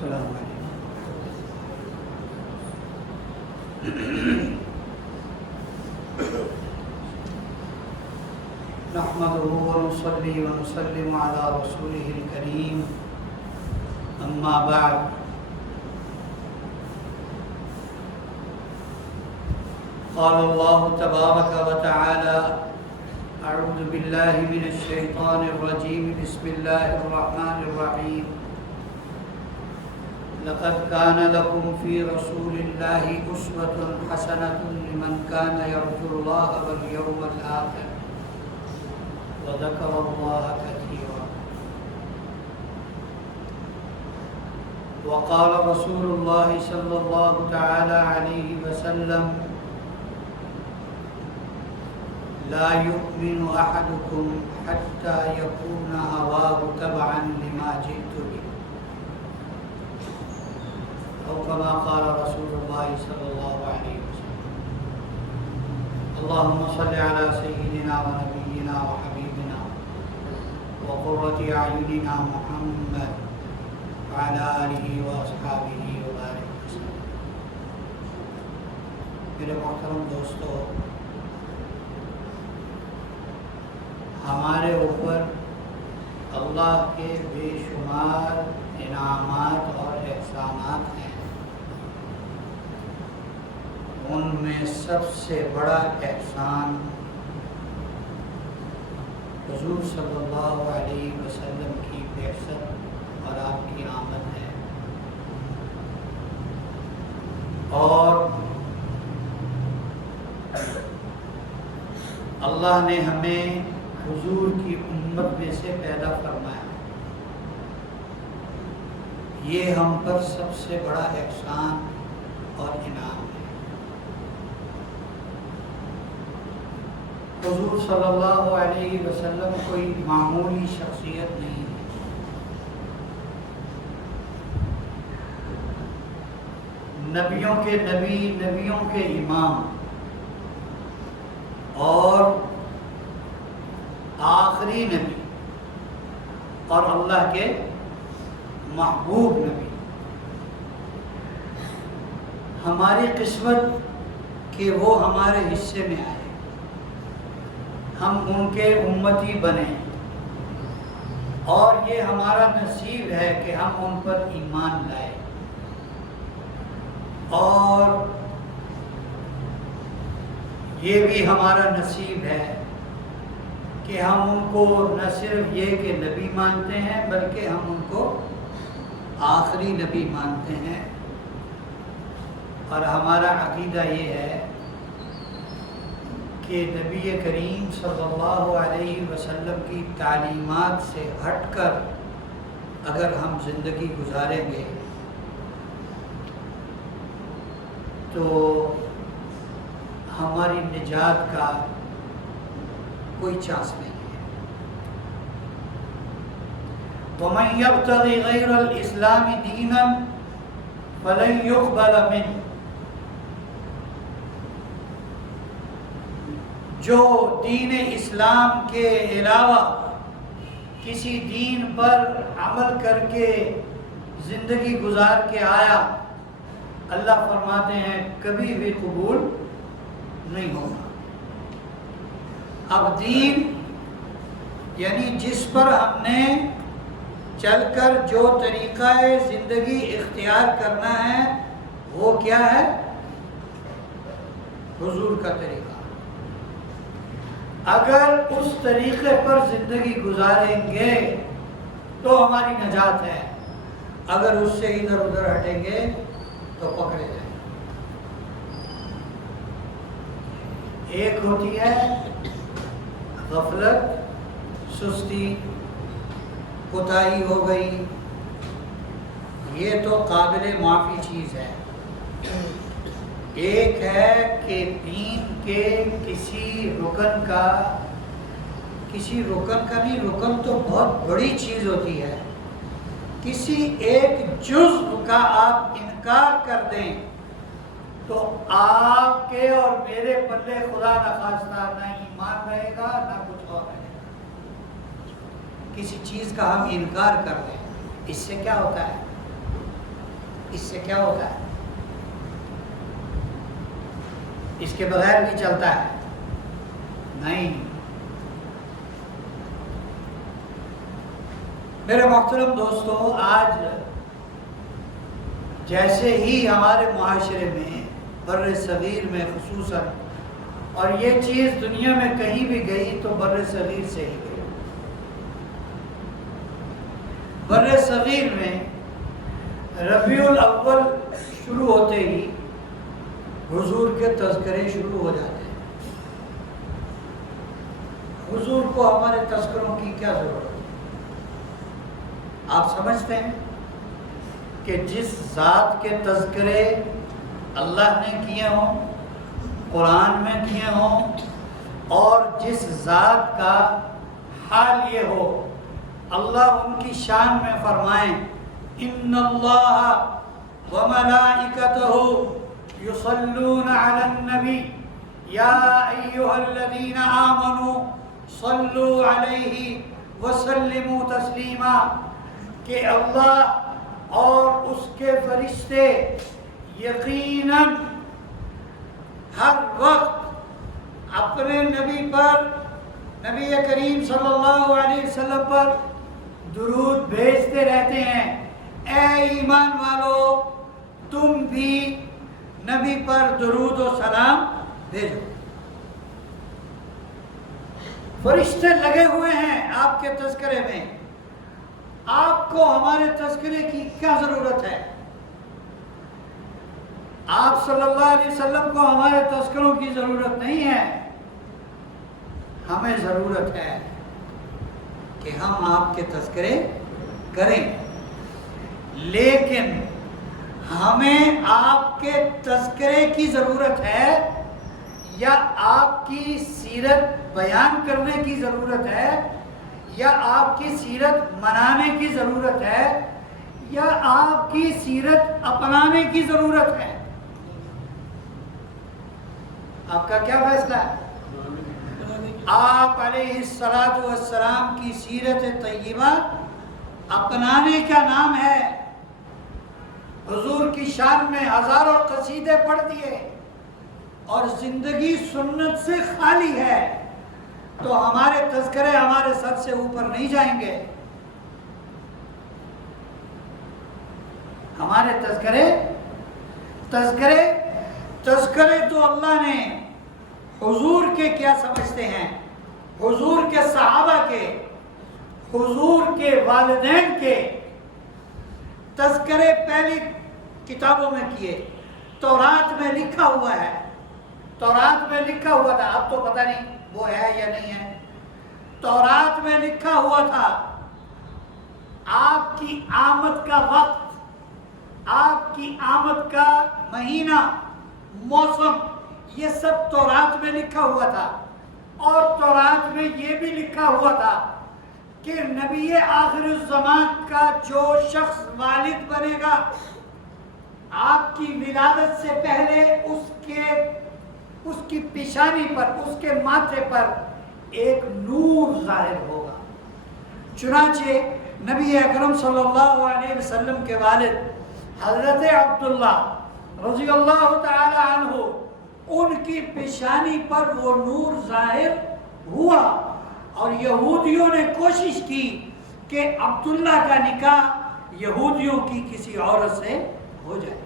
السلام علیکم۔ نحمده ونصلي ونسلم على رسوله الكريم، اما بعد، قال الله تبارك وتعالى: اعوذ بالله من الشيطان الرجيم، بسم الله الرحمن الرحيم، لقد كان لكم في رسول الله أسوة حسنة لمن كان يرجو الله واليوم الآخر وذكر الله كثيرا. وقال رسول الله صلى الله تعالى عليه وسلم: لا يؤمن أحدكم حتى يكون هواه تبعا لما جئت به، أو كما قال رسول الله صلى الله عليه وسلم. اللهم صل على سيدنا ونبينا وحبيبنا وقرة أعيننا محمد وعلى آله وأصحابه وبارك وسلم. میرے محترم دوستو، ہمارے اوپر اللہ کے بے شمار انعامات اور احسانات ہیں۔ ان میں سب سے بڑا احسان حضور صلی اللہ علیہ وسلم کی بعثت اور آپ کی آمد ہے، اور اللہ نے ہمیں حضور کی امت میں سے پیدا فرمایا۔ یہ ہم پر سب سے بڑا احسان اور انعام ہے۔ حضور صلی اللہ علیہ وسلم کوئی معمولی شخصیت نہیں ہے۔ نبیوں کے نبی، نبیوں کے امام اور آخری نبی اور اللہ کے محبوب نبی۔ ہماری قسمت کہ وہ ہمارے حصے میں آئے، ہم ان کے امتی بنے، اور یہ ہمارا نصیب ہے کہ ہم ان پر ایمان لائے، اور یہ بھی ہمارا نصیب ہے کہ ہم ان کو نہ صرف یہ کہ نبی مانتے ہیں، بلکہ ہم ان کو آخری نبی مانتے ہیں۔ اور ہمارا عقیدہ یہ ہے کہ نبی کریم صلی اللہ علیہ وسلم کی تعلیمات سے ہٹ کر اگر ہم زندگی گزاریں گے تو ہماری نجات کا کوئی چانس نہیں ہے۔ وَمَن يَبْتَغِ غَيْرَ الْإِسْلَامِ دِينًا فَلَن يُقْبَلَ مِنْهُ، جو دین اسلام کے علاوہ کسی دین پر عمل کر کے زندگی گزار کے آیا، اللہ فرماتے ہیں کبھی بھی قبول نہیں ہوگا۔ اب دین یعنی جس پر ہم نے چل کر جو طریقہ زندگی اختیار کرنا ہے وہ کیا ہے؟ حضور کا طریقہ۔ اگر اس طریقے پر زندگی گزاریں گے تو ہماری نجات ہے، اگر اس سے ادھر ادھر ہٹیں گے تو پکڑے جائیں گے۔ ایک ہوتی ہے غفلت، سستی، کوتاہی ہو گئی، یہ تو قابل معافی چیز ہے۔ ایک ہے کہ دین کے کسی رکن کا نہیں، رکن تو بہت بڑی چیز ہوتی ہے، کسی ایک جزو کا آپ انکار کر دیں تو آپ کے اور میرے پلے خدا نخواستہ نہ ایمان رہے گا نہ کچھ اور رہے گا۔ کسی چیز کا ہم انکار کر دیں، اس سے کیا ہوتا ہے؟ اس سے کیا ہوتا ہے؟ اس کے بغیر بھی چلتا ہے؟ نہیں۔ میرے محترم دوستو، آج جیسے ہی ہمارے معاشرے میں بر صغیر میں خصوصاً، اور یہ چیز دنیا میں کہیں بھی گئی تو بر صغیر سے ہی گئی۔ بر صغیر میں ربیع الاول شروع ہوتے ہی حضور کے تذکرے شروع ہو جاتے ہیں۔ حضور کو ہمارے تذکروں کی کیا ضرورت ہے؟ آپ سمجھتے ہیں کہ جس ذات کے تذکرے اللہ نے کیے ہوں، قرآن میں کیے ہوں، اور جس ذات کا حال یہ ہو، اللہ ان کی شان میں فرمائیں ان اللہ وملائکتہ یصلون علی النبی یا ایہا الذین آمنوا صلوا علیہ وسلموا تسلیما، کہ اللہ اور اس کے فرشتے یقیناً ہر وقت اپنے نبی پر، نبی کریم صلی اللہ علیہ وسلم پر درود بھیجتے رہتے ہیں۔ اے ایمان والو، تم بھی نبی پر درود و سلام بھیجو۔ فرشتے لگے ہوئے ہیں آپ کے تذکرے میں، آپ کو ہمارے تذکرے کی کیا ضرورت ہے؟ آپ صلی اللہ علیہ وسلم کو ہمارے تذکروں کی ضرورت نہیں ہے۔ ہمیں ضرورت ہے کہ ہم آپ کے تذکرے کریں، لیکن ہمیں آپ کے تذکرے کی ضرورت ہے یا آپ کی سیرت بیان کرنے کی ضرورت ہے، یا آپ کی سیرت منانے کی ضرورت ہے، یا آپ کی سیرت اپنانے کی ضرورت ہے؟ آپ کا کیا فیصلہ ہے؟ آپ علیہ السلام کی سیرت طیبہ اپنانے کا نام ہے۔ حضور کی شان میں ہزاروں قصیدے پڑھ دیے اور زندگی سنت سے خالی ہے، تو ہمارے تذکرے ہمارے سر سے اوپر نہیں جائیں گے۔ ہمارے تذکرے تو اللہ نے حضور کے کیا سمجھتے ہیں، حضور کے صحابہ کے، حضور کے والدین کے تذکرے پہلی کتابوں میں کیے۔ تورات میں لکھا ہوا ہے، تورات میں لکھا ہوا تھا، اب تو پتہ نہیں وہ ہے یا نہیں ہے۔ تورات میں لکھا ہوا تھا آپ کی آمد کا وقت، آپ کی آمد کا مہینہ، موسم، یہ سب تورات میں لکھا ہوا تھا۔ اور تورات میں یہ بھی لکھا ہوا تھا کہ نبی آخر الزمان کا جو شخص والد بنے گا، آپ کی ولادت سے پہلے اس کی پیشانی پر، اس کے ماتھے پر ایک نور ظاہر ہوگا۔ چنانچہ نبی اکرم صلی اللہ علیہ وسلم کے والد حضرت عبداللہ رضی اللہ تعالی عنہ، ان کی پیشانی پر وہ نور ظاہر ہوا، اور یہودیوں نے کوشش کی کہ عبداللہ کا نکاح یہودیوں کی کسی عورت سے ہو جائے،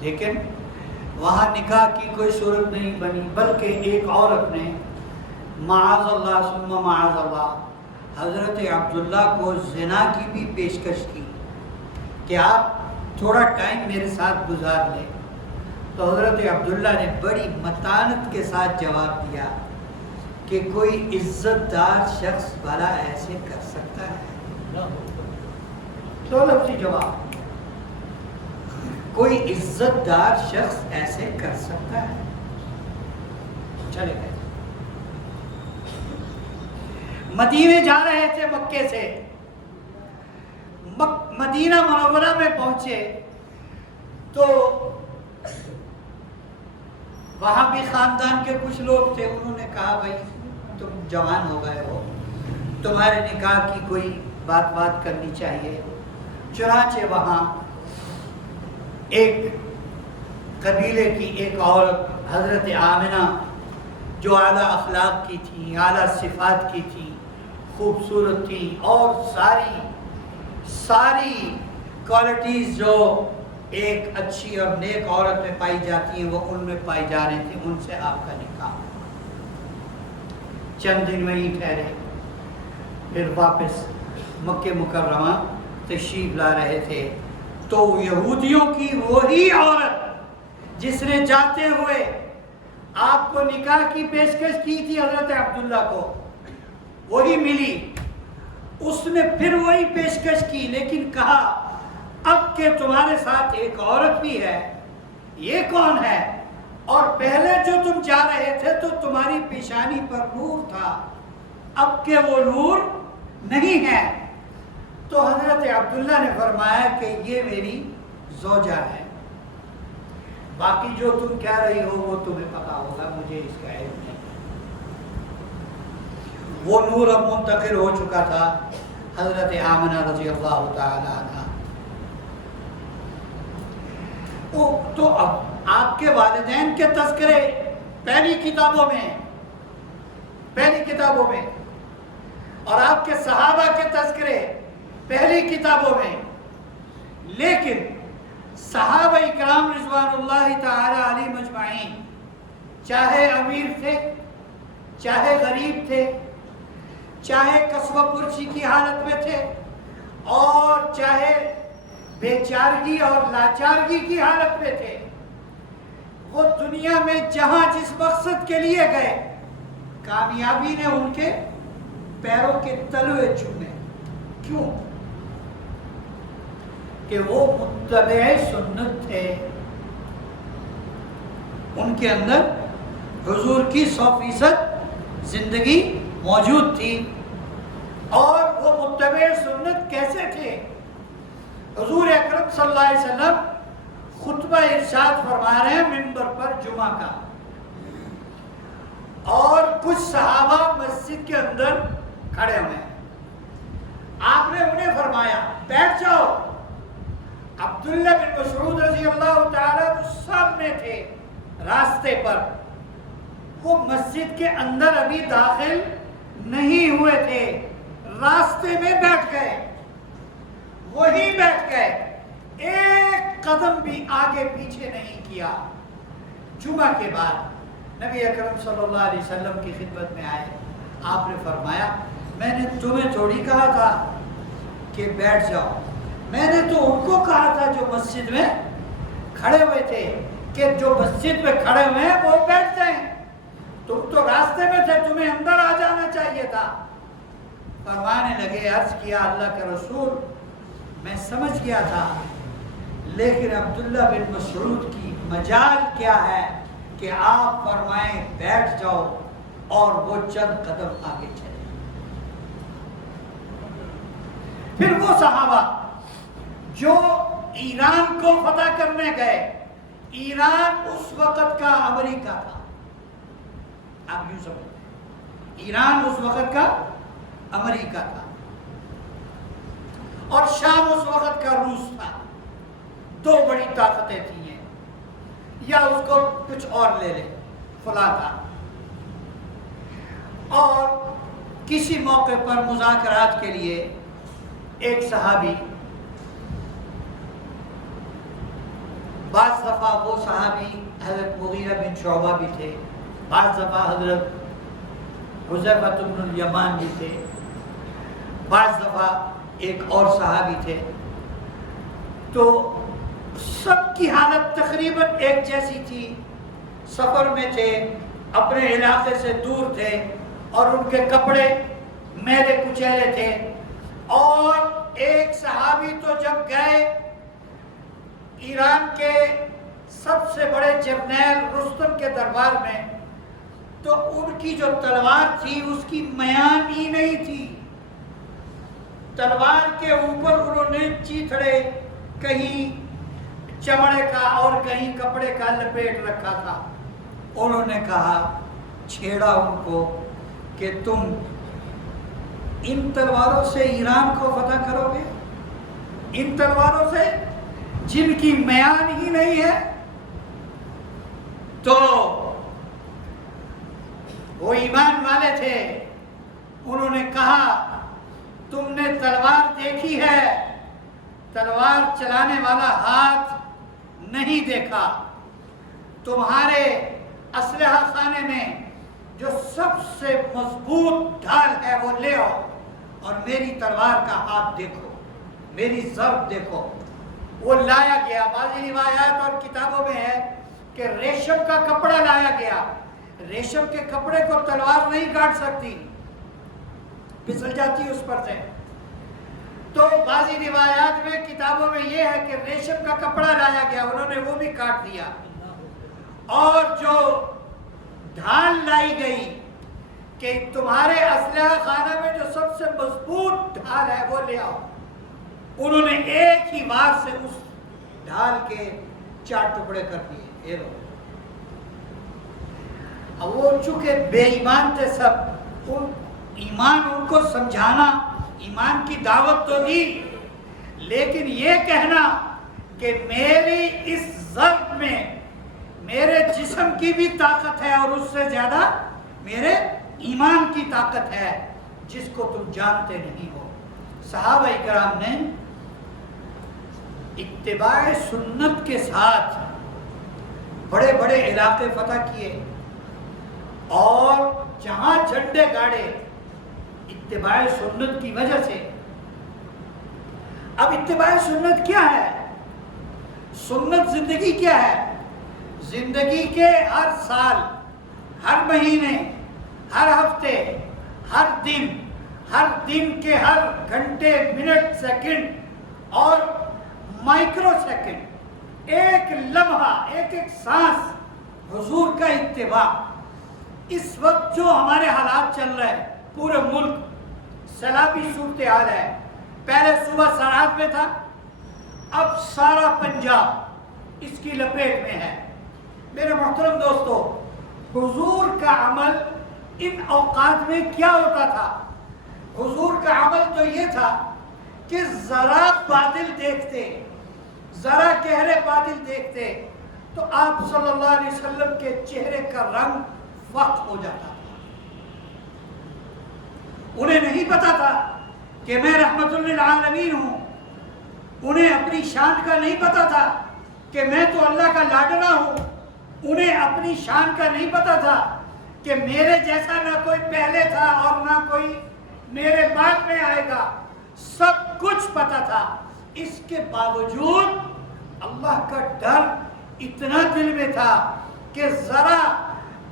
لیکن وہاں نکاح کی کوئی صورت نہیں بنی، بلکہ ایک عورت نے معاذ اللہ ثم معاذ اللہ حضرت عبداللہ کو زنا کی بھی پیشکش کی کہ آپ تھوڑا ٹائم میرے ساتھ گزار لیں۔ تو حضرت عبداللہ نے بڑی متانت کے ساتھ جواب دیا کہ کوئی عزت دار شخص بھلا ایسے کر سکتا ہے؟ دو لفظی جواب، کوئی عزت دار شخص ایسے کر سکتا ہے؟ چلے گئے، مدینے جا رہے تھے مکے سے، مدینہ منورہ میں پہنچے تو وہاں بھی خاندان کے کچھ لوگ تھے، انہوں نے کہا بھائی تم جوان ہو گئے ہو، تمہارے نکاح کی کوئی بات کرنی چاہیے۔ چنانچہ وہاں ایک قبیلے کی ایک عورت حضرت آمنہ جو اعلیٰ اخلاق کی تھی، اعلیٰ صفات کی تھی، خوبصورت تھی، اور ساری کوالٹیز جو ایک اچھی اور نیک عورت میں پائی جاتی ہیں وہ ان میں پائی جا رہی تھی، ان سے آپ کا نکاح۔ چند دن وہیں ٹھہرے، پھر واپس مکہ مکرمہ تشریف لا رہے تھے تو یہودیوں کی وہی عورت جس نے جاتے ہوئے آپ کو نکاح کی پیشکش کی تھی حضرت عبداللہ کو، وہی ملی۔ اس نے پھر وہی پیشکش کی، لیکن کہا اب کہ تمہارے ساتھ ایک عورت بھی ہے، یہ کون ہے؟ اور پہلے جو تم جا رہے تھے تو تمہاری پیشانی پر نور تھا، اب کہ وہ نور نہیں ہے۔ تو حضرت عبداللہ نے فرمایا کہ یہ میری زوجہ ہے، باقی جو تم کہہ رہی ہو وہ تمہیں پتا ہوگا، مجھے اس کا علم نہیں۔ وہ نور اب منتقل ہو چکا تھا حضرت آمنہ رضی اللہ تعالی عنہ۔ تو اب آپ کے والدین کے تذکرے پہلی کتابوں میں اور آپ کے صحابہ کے تذکرے پہلی کتابوں میں، لیکن صحابہ اکرام رضوان اللہ تعالی علیہم اجمعین چاہے امیر تھے، چاہے غریب تھے، چاہے قصوہ پرسی کی حالت میں تھے، اور چاہے بیچارگی اور لاچارگی کی حالت میں تھے، وہ دنیا میں جہاں جس مقصد کے لیے گئے کامیابی نے ان کے پیروں کے تلوے چومے۔ کیوں؟ کہ وہ متبع سنت تھے، ان کے اندر حضور کی 100% زندگی موجود تھی۔ اور وہ متبع سنت کیسے تھے؟ حضور اکرم صلی اللہ علیہ وسلم خطبہ ارشاد فرما رہے ہیں منبر پر جمعہ کا، اور کچھ صحابہ مسجد کے اندر کھڑے ہوئے ہیں، آپ نے انہیں فرمایا بیٹھ جاؤ۔ عبداللہ بن مسعود رضی اللہ تعالیٰ سامنے تھے راستے پر، وہ مسجد کے اندر ابھی داخل نہیں ہوئے تھے، راستے میں بیٹھ گئے، وہی بیٹھ گئے، ایک قدم بھی آگے پیچھے نہیں کیا۔ جمعہ کے بعد نبی اکرم صلی اللہ علیہ وسلم کی خدمت میں آئے، آپ نے فرمایا میں نے تمہیں تھوڑی کہا تھا کہ بیٹھ جاؤ، میں نے تو ان کو کہا تھا جو مسجد میں کھڑے ہوئے تھے کہ جو مسجد میں کھڑے ہوئے ہیں وہ بیٹھ جائیں، تم تو راستے میں تھے، تمہیں اندر آ جانا چاہیے تھا۔ فرمانے لگے عرض کیا اللہ کے رسول میں سمجھ گیا تھا، لیکن عبداللہ بن مسعود کی مجال کیا ہے کہ آپ فرمائیں بیٹھ جاؤ، اور وہ چند قدم آگے چلے۔ پھر وہ صحابہ جو ایران کو فتح کرنے گئے، ایران اس وقت کا امریکہ تھا، آپ یوں سمجھیں، ایران اس وقت کا امریکہ تھا، اور شام اس وقت کا روس تھا، دو بڑی طاقتیں تھیں، یا اس کو کچھ اور لے لیں، فلاں تھا۔ اور کسی موقع پر مذاکرات کے لیے ایک صحابی، بعض دفعہ وہ صحابی حضرت مغیرہ بن شعبہ بھی تھے، بعض دفعہ حضرت حذیفہ بن الیمان بھی تھے، بعض دفعہ ایک اور صحابی تھے، تو سب کی حالت تقریباً ایک جیسی تھی، سفر میں تھے، اپنے علاقے سے دور تھے، اور ان کے کپڑے میلے کچیلے تھے۔ اور ایک صحابی تو جب گئے ایران کے سب سے بڑے جرنیل رستم کے دربار میں، تو ان کی جو تلوار تھی اس کی میان ہی نہیں تھی، تلوار کے اوپر انہوں نے چیتھڑے کہیں چمڑے کا اور کہیں کپڑے کا لپیٹ رکھا تھا۔ انہوں نے کہا، چھیڑا ان کو کہ تم ان تلواروں سے ایران کو فتح کرو گے؟ ان تلواروں سے جن کی میان ہی نہیں ہے؟ تو وہ ایمان والے تھے، انہوں نے کہا تم نے تلوار دیکھی ہے، تلوار چلانے والا ہاتھ نہیں دیکھا، تمہارے اسلحہ خانے میں جو سب سے مضبوط ڈھال ہے وہ لے آؤ اور میری تلوار کا ہاتھ دیکھو، میری ضرب دیکھو۔ وہ لایا گیا، بعضی روایات اور کتابوں میں ہے کہ ریشم کا کپڑا لایا گیا۔ ریشم کے کپڑے کو تلوار نہیں کاٹ سکتی، پھسل جاتی اس پر سے۔ تو بعضی روایات میں کتابوں میں یہ ہے کہ ریشم کا کپڑا لایا گیا، انہوں نے وہ بھی کاٹ دیا، اور جو ڈھال لائی گئی کہ تمہارے اسلحہ خانہ میں جو سب سے مضبوط ڈھال ہے وہ لے آؤ، انہوں نے ایک ہی وار سے اس ڈھال کے 4 ٹکڑے کر دیے۔ یہ لو، اب وہ چونکہ بے ایمان تھے سب، ایمان ان کو سمجھانا، ایمان کی دعوت تو دی، لیکن یہ کہنا کہ میری اس ضرب میں میرے جسم کی بھی طاقت ہے اور اس سے زیادہ میرے ایمان کی طاقت ہے جس کو تم جانتے نہیں ہو۔ صحابہ اکرام نے اتباع سنت کے ساتھ بڑے بڑے علاقے فتح کیے اور جہاں جھنڈے گاڑے اتباع سنت کی وجہ سے۔ اب اتباع سنت کیا ہے؟ سنت زندگی کیا ہے؟ زندگی کے ہر سال، ہر مہینے، ہر ہفتے، ہر دن کے ہر گھنٹے، منٹ، سیکنڈ اور مائکرو سیکنڈ، ایک لمحہ، ایک سانس حضور کا اتباع۔ اس وقت جو ہمارے حالات چل رہے ہیں، پورے ملک سیلابی صورتحال ہے، پہلے صوبہ سرحد میں تھا، اب سارا پنجاب اس کی لپیٹ میں ہے۔ میرے محترم دوستو، حضور کا عمل ان اوقات میں کیا ہوتا تھا؟ حضور کا عمل تو یہ تھا کہ ذرا بادل دیکھتے، ذرا گہرے بادل دیکھتے تو آپ صلی اللہ علیہ وسلم کے چہرے کا رنگ وقت ہو جاتا تھا۔ انہیں نہیں پتا تھا کہ میں رحمت للعالمین ہوں، انہیں اپنی شان کا نہیں پتا تھا کہ میں تو اللہ کا لاڈلا ہوں، انہیں اپنی شان کا نہیں پتا تھا کہ میرے جیسا نہ کوئی پہلے تھا اور نہ کوئی میرے بعد میں آئے گا، سب کچھ پتا تھا۔ اس کے باوجود اللہ کا ڈر اتنا دل میں تھا کہ ذرا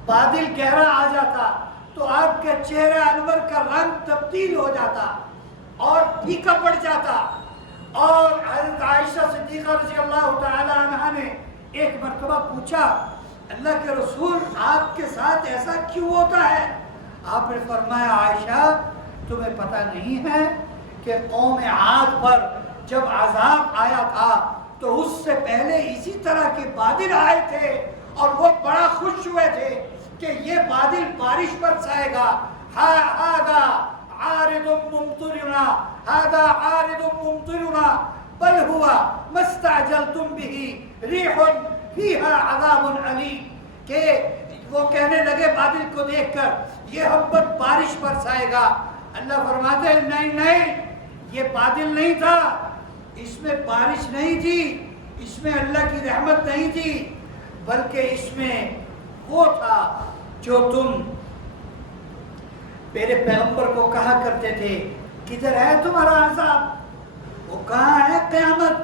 بادل گہرا آ جاتا تو آپ کے چہرہ انور کا رنگ تبدیل ہو جاتا اور پھیکا پڑ جاتا۔ اور حضرت عائشہ صدیقہ رضی اللہ تعالی عنہا نے ایک مرتبہ پوچھا، اللہ کے رسول آپ کے ساتھ ایسا کیوں ہوتا ہے؟ آپ نے فرمایا، عائشہ تمہیں پتہ نہیں ہے کہ قوم عاد پر جب عذاب آیا تھا تو اس سے پہلے اسی طرح کے بادل آئے تھے اور وہ بڑا خوش ہوئے تھے کہ یہ بادل بارش برسائے گا، ہذا عارض ممطرنا، هذا عارض ممطرنا بل هو ما استعجلتم به ريح فيها عذاب عليم، کہ وہ کہنے لگے بادل کو دیکھ کر یہ ہم پر بارش برسائے گا۔ اللہ فرماتے ہیں نہیں، یہ بادل نہیں تھا، اس میں بارش نہیں تھی، اس میں اللہ کی رحمت نہیں تھی، بلکہ اس میں وہ تھا جو تم میرے پیغمبر کو کہا کرتے تھے کدھر ہے تمہارا عذاب، وہ کہاں ہے قیامت،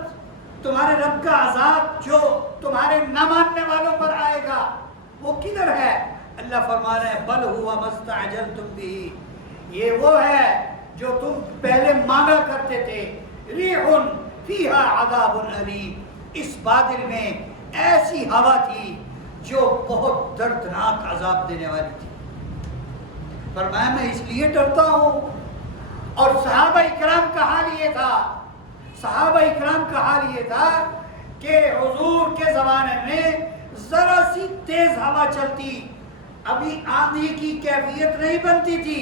تمہارے رب کا عذاب جو تمہارے نہ ماننے والوں پر آئے گا وہ کدھر ہے؟ اللہ فرما رہے ہیں بل ہوا ما استعجلتم به، یہ وہ ہے جو تم پہلے مانگا کرتے تھے، ریح فیہا عذاب علیم، اس بادل میں ایسی ہوا تھی جو بہت دردناک عذاب دینے والی تھی۔ فرمایا میں اس لیے ڈرتا ہوں۔ اور صحابہ اکرام کا حال یہ تھا، صحابہ اکرام کا حال یہ تھا کہ حضور کے زمانے میں ذرا سی تیز ہوا چلتی، ابھی آندھی کی کیفیت نہیں بنتی تھی،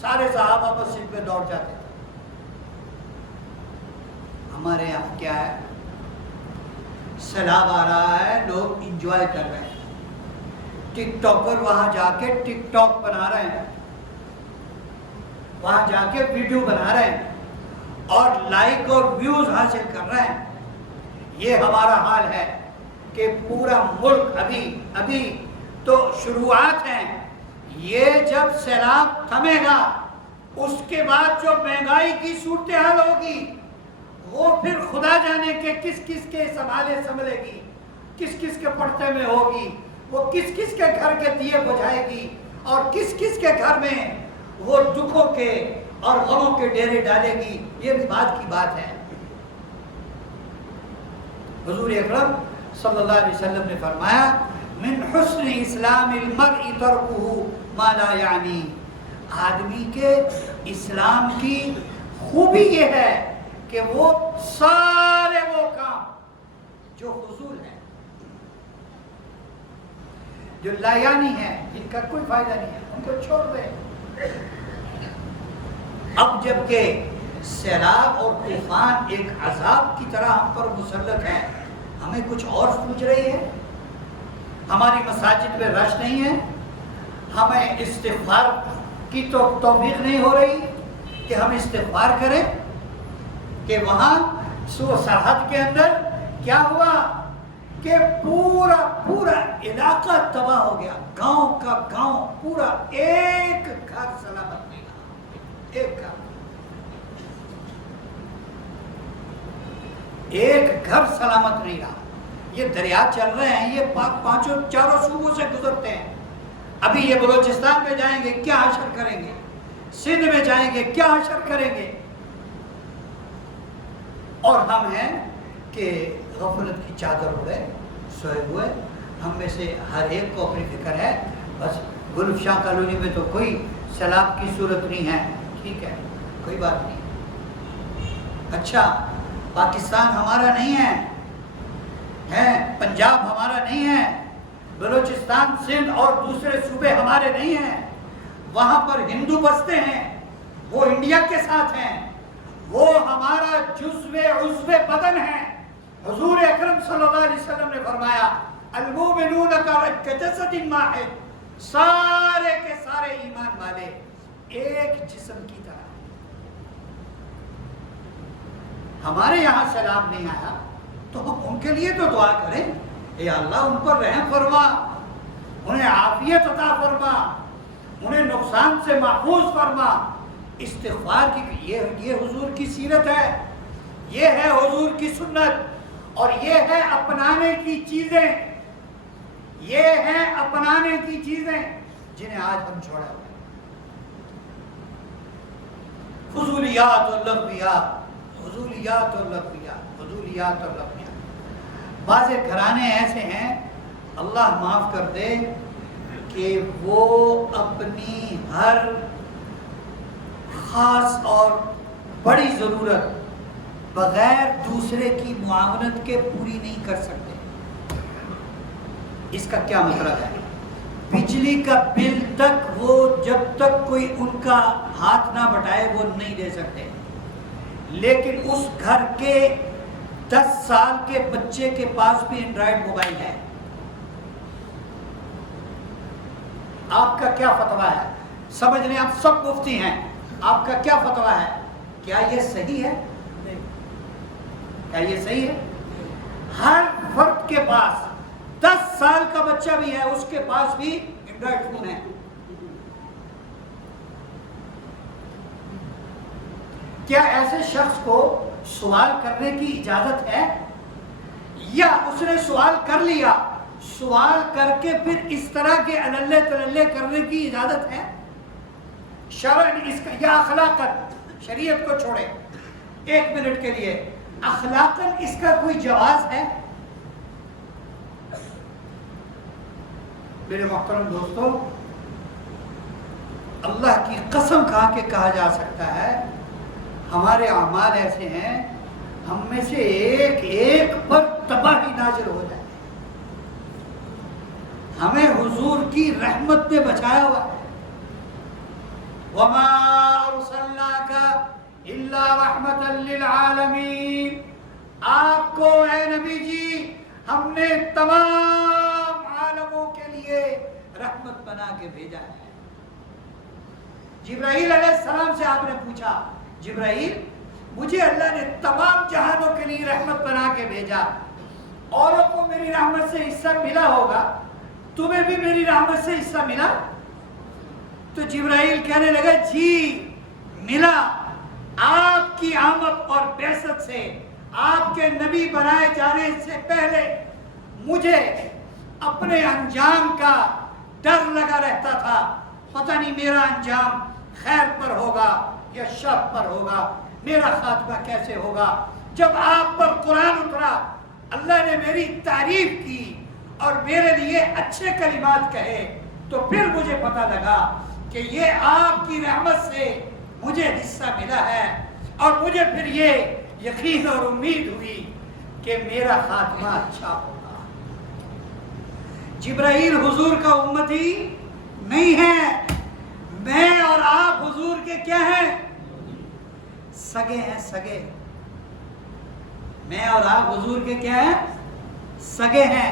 سارے صحابہ مسجد میں دوڑ جاتے تھے. ہمارے یہاں کیا ہے؟ سیلاب آ رہا ہے، لوگ انجوائے کر رہے ہیں، ٹک ٹاکر وہاں جا کے ٹک ٹاک بنا رہے ہیں، وہاں جا کے ویڈیو بنا رہے ہیں اور لائک اور ویوز حاصل کر رہے ہیں. یہ ہمارا حال ہے کہ پورا ملک ابھی تو شروعات ہیں. یہ جب سیلاب تھمے گا اس کے بعد جو مہنگائی کی صورتحال ہوگی وہ پھر خدا جانے کہ کس کس کے سنبھلے گی، کس کس کے پڑتے میں ہوگی، وہ کس کس کے گھر کے دیے بجھائے گی اور کس کس کے گھر میں وہ دکھوں کے اور غموں کے ڈیرے ڈالے گی. یہ بھی بات کی بات ہے. حضور اکرم صلی اللہ علیہ وسلم نے فرمایا من حسن اسلام المرء ترکہ ما لا یعنی. آدمی کے اسلام کی خوبی یہ ہے کہ وہ سارے وہ کام جو فضول ہیں، جو لا یعنی ہیں، جن کا کوئی فائدہ نہیں ہے، ان کو چھوڑ دیں. اب جبکہ سیلاب اور طوفان ایک عذاب کی طرح ہم پر مسلط ہے، ہمیں کچھ اور سوچ رہی ہے. ہماری مساجد میں رش نہیں ہے، ہمیں استغفار کی تو توفیق نہیں ہو رہی کہ ہم استغفار کریں. کہ وہاں سرحد کے اندر کیا ہوا کہ پورا علاقہ تباہ ہو گیا، گاؤں کا گاؤں پورا، ایک گھر سلامت نہیں رہا، ایک گھر سلامت نہیں رہا. یہ دریا چل رہے ہیں، یہ پانچوں چاروں صوبوں سے گزرتے ہیں. ابھی یہ بلوچستان میں جائیں گے کیا حشر کریں گے، سندھ میں جائیں گے کیا حشر کریں گے. اور ہم ہیں کہ غفلت کی چادر اڑے سوئے ہوئے. ہم میں سے ہر ایک کو اپنی فکر ہے، بس گلف شاہ کالونی میں تو کوئی سیلاب کی صورت نہیں ہے، ٹھیک ہے، کوئی بات نہیں. اچھا، پاکستان ہمارا نہیں ہے، پنجاب ہمارا نہیں ہے، بلوچستان سندھ اور دوسرے صوبے ہمارے نہیں ہیں. وہاں پر ہندو بستے ہیں، وہ انڈیا کے ساتھ ہیں، وہ ہمارا عضو بدن ہے. حضور اکرم صلی اللہ علیہ وسلم نے فرمایا المؤمنون کجسد واحد، سارے کے سارے ایمان والے ایک جسم کی طرح. ہمارے یہاں سیلاب نہیں آیا تو ہم ان کے لیے تو دعا کریں، اے اللہ ان پر رحم فرما، انہیں عافیت عطا فرما، انہیں نقصان سے محفوظ فرما. استغفار کی یہ حضور کی سیرت ہے، یہ ہے حضور کی سنت، اور یہ ہے اپنانے کی چیزیں، یہ ہیں اپنانے کی چیزیں جنہیں آج ہم چھوڑا ہوئے. فضولیات اور لغویات، فضولیات اور لغویات، فضولیات اور لغویات. بعض گھرانے ایسے ہیں، اللہ معاف کر دے، کہ وہ اپنی ہر خاص اور بڑی ضرورت بغیر دوسرے کی معاونت کے پوری نہیں کر سکتے. اس کا کیا مطلب ہے؟ بجلی کا بل تک وہ جب تک کوئی ان کا ہاتھ نہ بٹائے وہ نہیں دے سکتے، لیکن اس گھر کے 10 سال کے بچے کے پاس بھی اینڈرائڈ موبائل ہے. آپ کا کیا فتویٰ ہے؟ سمجھ لیں آپ سب مفتی ہیں، آپ کا کیا فتویٰ ہے؟ کیا یہ صحیح ہے؟ کیا یہ صحیح ہے؟ ہر فرد کے پاس 10 سال کا بچہ بھی ہے، اس کے پاس بھی اینڈرائڈ فون ہے. کیا ایسے شخص کو سوال کرنے کی اجازت ہے، یا اس نے سوال کر لیا، سوال کر کے پھر اس طرح کے اللے تللے کرنے کی اجازت ہے؟ شرعاً اس کا یا اخلاقاً، شریعت کو چھوڑے 1 منٹ کے لیے، اخلاقاً اس کا کوئی جواز ہے؟ میرے محترم دوستو، اللہ کی قسم کھا کے کہا جا سکتا ہے ہمارے اعمال ایسے ہیں، ہم میں سے ایک ایک پر تباہی نازل ہو جائے. ہمیں حضور کی رحمت نے بچایا ہوا ہے. وما ارسلناک الا رحمۃ للعالمین، آپ کو اے نبی جی ہم نے تمام عالموں کے لیے رحمت بنا کے بھیجا ہے۔ جبرائیل علیہ السلام سے آپ نے پوچھا، جبرائیل مجھے اللہ نے تمام جہانوں کے لیے رحمت بنا کے بھیجا، اوروں کو میری رحمت سے حصہ ملا ہوگا، تمہیں بھی میری رحمت سے حصہ ملا؟ تو جبرائیل کہنے لگا جی ملا، آپ کی آمد اور بعثت سے، آپ کے نبی بنائے جانے سے پہلے مجھے اپنے انجام کا ڈر لگا رہتا تھا، پتہ نہیں میرا انجام خیر پر ہوگا یا شر پر ہوگا، میرا خاتمہ کیسے ہوگا۔ جب آپ پر قرآن اترا، اللہ نے میری تعریف کی اور میرے لیے اچھے کلمات کہے، تو پھر مجھے پتہ لگا کہ یہ آپ کی رحمت سے مجھے حصہ ملا ہے، اور مجھے پھر یہ یقین اور امید ہوئی کہ میرا خاتمہ اچھا ہوگا۔ جبرائیل حضور کا امتی نہیں ہے، میں اور آپ حضور کے کیا ہیں؟ سگے ہیں، سگے۔ میں اور آپ حضور کے کیا ہیں؟ سگے ہیں،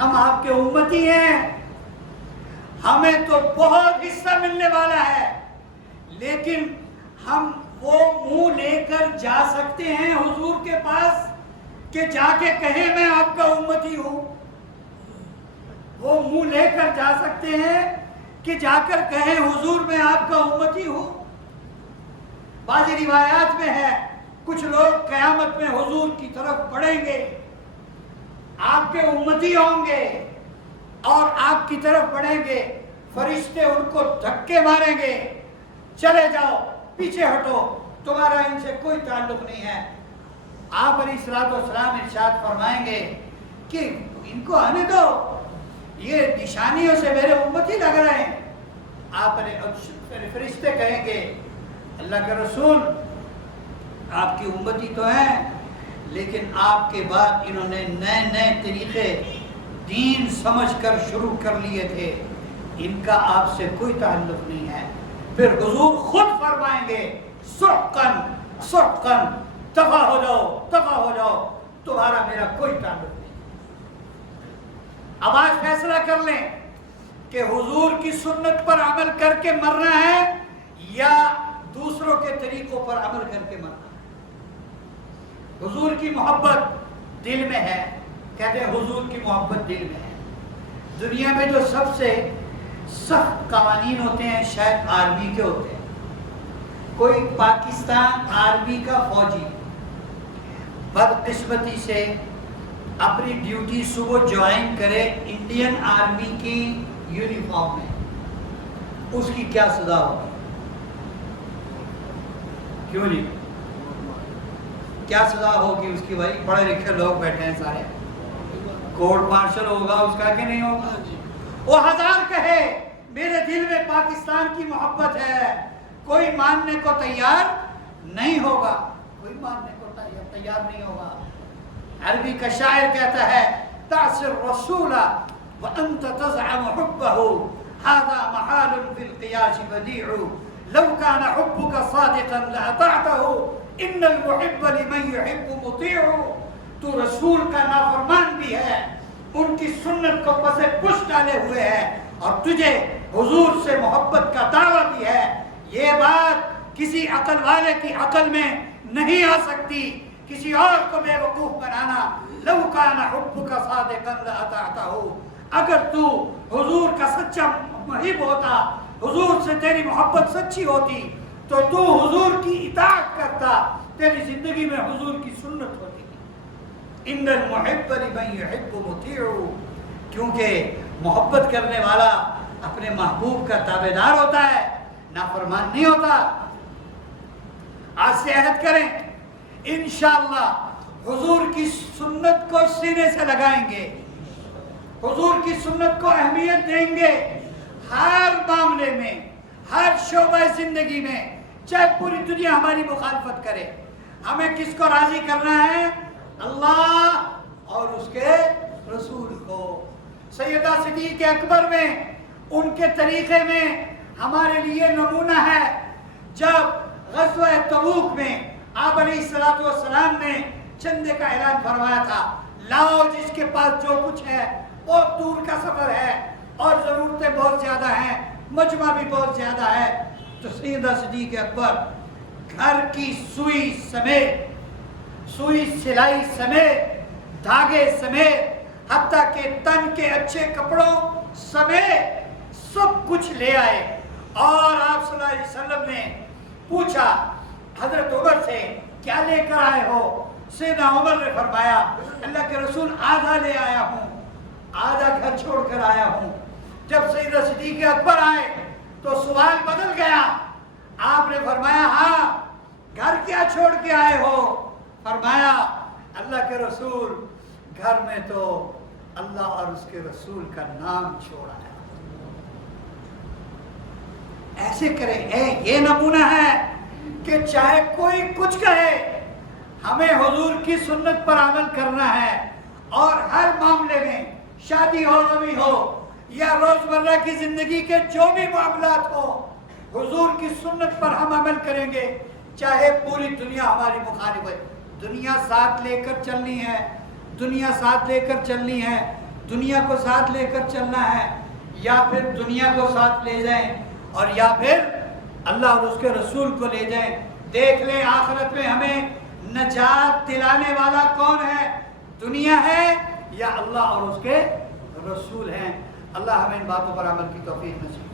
ہم آپ کے امتی ہیں، ہمیں تو بہت حصہ ملنے والا ہے، لیکن ہم وہ منہ لے کر جا سکتے ہیں حضور کے پاس کہ جا کے کہیں میں آپ کا امتی ہوں؟ وہ منہ لے کر جا سکتے ہیں کہ جا کر کہیں حضور میں آپ کا امتی ہوں؟ بعض روایات میں ہے کچھ لوگ قیامت میں حضور کی طرف بڑھیں گے، آپ کے امتی ہوں گے اور آپ کی طرف بڑھیں گے، فرشتے ان کو دھکے ماریں گے، چلے جاؤ، پیچھے ہٹو، تمہارا ان سے کوئی تعلق نہیں ہے۔ آپ علیہ الصلوۃ والسلام ارشاد فرمائیں گے کہ ان کو آنے دو، یہ نشانیوں سے میرے امتی لگ رہے ہیں۔ آپ فرشتے کہیں گے اللہ کے رسول آپ کی امتی تو ہیں، لیکن آپ کے بعد انہوں نے نئے نئے طریقے دین سمجھ کر شروع کر لیے تھے، ان کا آپ سے کوئی تعلق نہیں ہے۔ پھر حضور خود فرمائیں گے سحقاً سحقاً، دفع ہو جاؤ، دفع ہو جاؤ، تمہارا میرا کوئی تعلق نہیں۔ اب آج فیصلہ کر لیں کہ حضور کی سنت پر عمل کر کے مرنا ہے یا دوسروں کے طریقوں پر عمل کر کے مرنا ہے۔ حضور کی محبت دل میں ہے، کہتے ہیں حضور کی محبت دل میں ہے۔ دنیا میں جو سب سے سخت قوانین ہوتے ہیں شاید آرمی کے ہوتے ہیں۔ کوئی پاکستان آرمی کا فوجی بدقسمتی سے اپنی ڈیوٹی صبح جوائن کرے انڈین آرمی کی یونیفارم میں، اس کی کیا سزا ہوگی؟ کیوں نہیں؟ کیا سزا ہوگی اس کی؟ بھائی پڑھے لکھے لوگ بیٹھے ہیں سارے، کورٹ مارشل ہوگا اس کا کہ نہیں ہوگا؟ وہ ہزار کہے میرے دل میں پاکستان کی محبت ہے، کوئی ماننے کو تیار نہیں ہوگا، کوئی ماننے کو تیار نہیں ہوگا۔ عربی کا شاعر کہتا ہے تعصي الرسول وانت تزعم حبه هذا محال في القياس بديع لو كان حبك صادقا لاطعته ان المحب لمن يحب مطيع۔ تو رسول کا نافرمان بھی ہے، ان کی سنت کو پس پش ڈالے ہوئے ہے، اور تجھے حضور سے محبت کا دعویٰ بھی ہے۔ یہ بات کسی عقل والے کی عقل میں نہیں آ سکتی، کسی اور کو بے وقوف بنانا۔ لو کان حبک صادقا لاطعته، اگر تو حضور کا سچا محب ہوتا، حضور سے تیری محبت سچی ہوتی تو حضور کی اطاعت کرتا، تیری زندگی میں حضور کی سنت ہوتی۔ ان المحب لمن يحب مطیع، کیونکہ محبت کرنے والا اپنے محبوب کا تابعدار ہوتا ہے، نافرمان نہیں ہوتا۔ آج سے عہد کریں انشاءاللہ حضور کی سنت کو سینے سے لگائیں گے، حضور کی سنت کو اہمیت دیں گے، ہر معاملے میں، ہر شعبہ زندگی میں، چاہے پوری دنیا ہماری مخالفت کرے، ہمیں کس کو راضی کرنا ہے؟ اللہ اور اس کے رسول کو۔ سیدہ صدیق اکبر میں، ان کے طریقے میں ہمارے لیے نمونہ ہے۔ جب غزوہ تبوک میں آپ علیہ السلام نے چندے کا اعلان فرمایا تھا، لاؤ جس کے پاس جو کچھ ہے، بہت دور کا سفر ہے اور ضرورتیں بہت زیادہ ہیں، مجمع بھی بہت زیادہ ہے، تو سیدنا صدیق اکبر گھر کی سوئی سمیت، سوئی سلائی سمیت، دھاگے سمیت، حتیٰ کہ تن کے اچھے کپڑوں سمیت سب کچھ لے آئے۔ اور آپ صلی اللہ علیہ وسلم نے پوچھا حضرت عمر سے، کیا لے کر آئے ہو؟ سیدنا عمر نے فرمایا، اللہ کے رسول آدھا لے آیا ہوں، آدھا گھر چھوڑ کر آیا ہوں۔ جب سیدنا صدیق اکبر آئے تو سوال بدل گیا، آپ نے فرمایا ہاں گھر کیا چھوڑ کے آئے ہو؟ فرمایا اللہ کے رسول گھر میں تو اللہ اور اس کے رسول کا نام چھوڑا ہے۔ ایسے کریں، یہ نمونہ ہے کہ چاہے کوئی کچھ کہے، ہمیں حضور کی سنت پر عمل کرنا ہے، اور ہر معاملے میں شادی ہو نبی ہو یا روزمرہ کی زندگی کے جو بھی معاملات ہو، حضور کی سنت پر ہم عمل کریں گے، چاہے پوری دنیا ہماری مخالف ہے۔ دنیا ساتھ لے کر چلنی ہے، دنیا ساتھ لے کر چلنی ہے، دنیا کو ساتھ لے کر چلنا ہے، یا پھر دنیا کو ساتھ لے جائیں اور یا پھر اللہ اور اس کے رسول کو لے جائیں۔ دیکھ لیں آخرت میں ہمیں نجات دلانے والا کون ہے؟ دنیا ہے یا اللہ اور اس کے رسول ہیں؟ اللہ ہمیں ان باتوں پر عمل کی توفیق نصیب